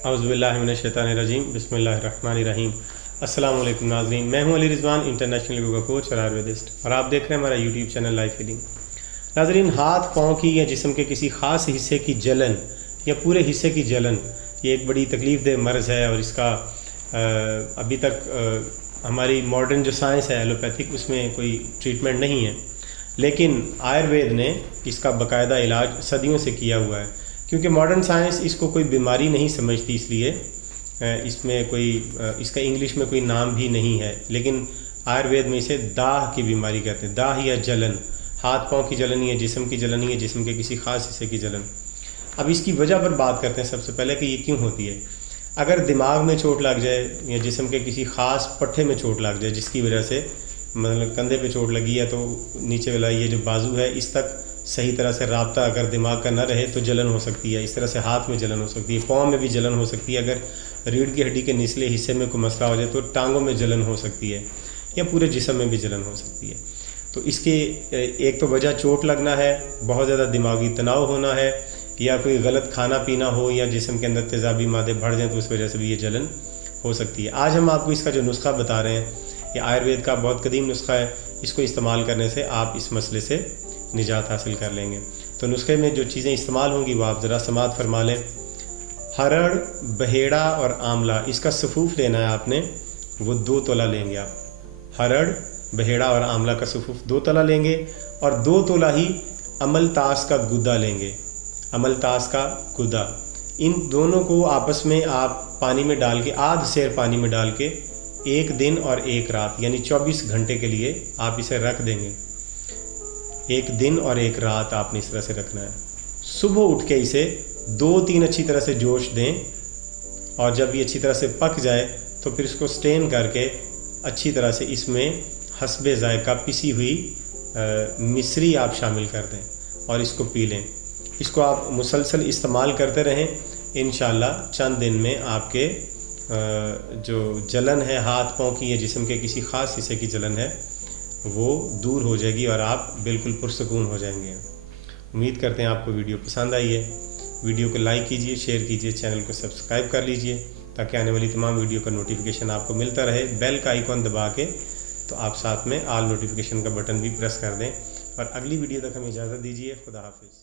औज़ुबिल्लाहिमिनश्शैतानिर्रजीम बिस्मिल्लाहिर्रहमानिर्रहीम। अस्सलाम वालेकुम नाज़रीन, मैं हूं Ali Rizwan, international yoga coach और आयुर्वेदिस्ट, और आप देख रहे हैं हमारा यूट्यूब चैनल लाइफ फीडिंग। नाज़रीन, हाथ पाँव की या जिस्म के किसी ख़ास हिस्से की जलन या पूरे हिस्से की जलन, ये एक बड़ी तकलीफ़ देह मर्ज़ है, और इसका अभी तक हमारी मॉडर्न जो साइंस है एलोपैथिक, उसमें कोई ट्रीटमेंट नहीं है, लेकिन आयुर्वेद ने इसका बाकायदा इलाज सदियों से किया हुआ है। क्योंकि मॉडर्न साइंस इसको कोई बीमारी नहीं समझती, इसलिए इसमें कोई इसका इंग्लिश में कोई नाम भी नहीं है, लेकिन आयुर्वेद में इसे दाह की बीमारी कहते हैं। दाह या जलन, हाथ पाँव की जलन या जिस्म की जलन या जिस्म के किसी ख़ास हिस्से की जलन। अब इसकी वजह पर बात करते हैं सबसे पहले कि ये क्यों होती है। अगर दिमाग में चोट लग जाए या जिस्म के किसी ख़ास पट्टे में चोट लग जाए, जिसकी वजह से मतलब कंधे पे चोट लगी है तो नीचे वाला ये जो बाजू है इस तक सही तरह से राब्ता अगर दिमाग का न रहे तो जलन हो सकती है। इस तरह से हाथ में जलन हो सकती है, पाँव में भी जलन हो सकती है। अगर रीढ़ की हड्डी के निचले हिस्से में कोई मसला हो जाए तो टांगों में जलन हो सकती है, या पूरे जिस्म में भी जलन हो सकती है। तो इसके एक तो वजह चोट लगना है, बहुत ज़्यादा दिमागी तनाव होना है, या कोई गलत खाना पीना हो, या जिस्म के अंदर तेज़ाबी मादे बढ़ जाएँ तो उस वजह से भी ये जलन हो सकती है। आज हम आपको इसका जो नुस्खा बता रहे हैं, ये आयुर्वेद का बहुत कदीम नुस्खा है। इसको इस्तेमाल करने से आप इस मसले से निजात हासिल कर लेंगे। तो नुस्खे में जो चीज़ें इस्तेमाल होंगी वो आप ज़रा समात फरमा लें। हरड़, बहेड़ा और आंवला, इसका सफ़ूफ लेना है आपने, वो 2 तोला लेंगे आप। हरड़, बहेड़ा और आंवला का सफ़ूफ 2 तोला लेंगे, और 2 तोला ही अमलतास का गुदा लेंगे। अमलतास का गुदा, इन दोनों को आपस में आप पानी में डाल के, आध सेर पानी में डाल के 1 दिन और 1 रात यानी 24 घंटे के लिए आप इसे रख देंगे। 1 दिन और 1 रात आपने इस तरह से रखना है। सुबह उठ के इसे 2-3 अच्छी तरह से जोश दें, और जब ये अच्छी तरह से पक जाए तो फिर इसको स्टेन करके अच्छी तरह से इसमें हस्बे ज़ायका पिसी हुई मिश्री आप शामिल कर दें और इसको पी लें। इसको आप मुसलसल इस्तेमाल करते रहें, इंशाअल्लाह चंद दिन में आपके जो जलन है हाथ पाँव की या जिस्म के किसी ख़ास हिस्से की जलन है वो दूर हो जाएगी और आप बिल्कुल पुरसकून हो जाएंगे। उम्मीद करते हैं आपको वीडियो पसंद आई है। वीडियो को लाइक कीजिए, शेयर कीजिए, चैनल को सब्सक्राइब कर लीजिए ताकि आने वाली तमाम वीडियो का नोटिफिकेशन आपको मिलता रहे। बेल का आइकॉन दबा के तो आप साथ में ऑल नोटिफिकेशन का बटन भी प्रेस कर दें। और अगली वीडियो तक हमें इजाज़त दीजिए। खुदा हाफिज़।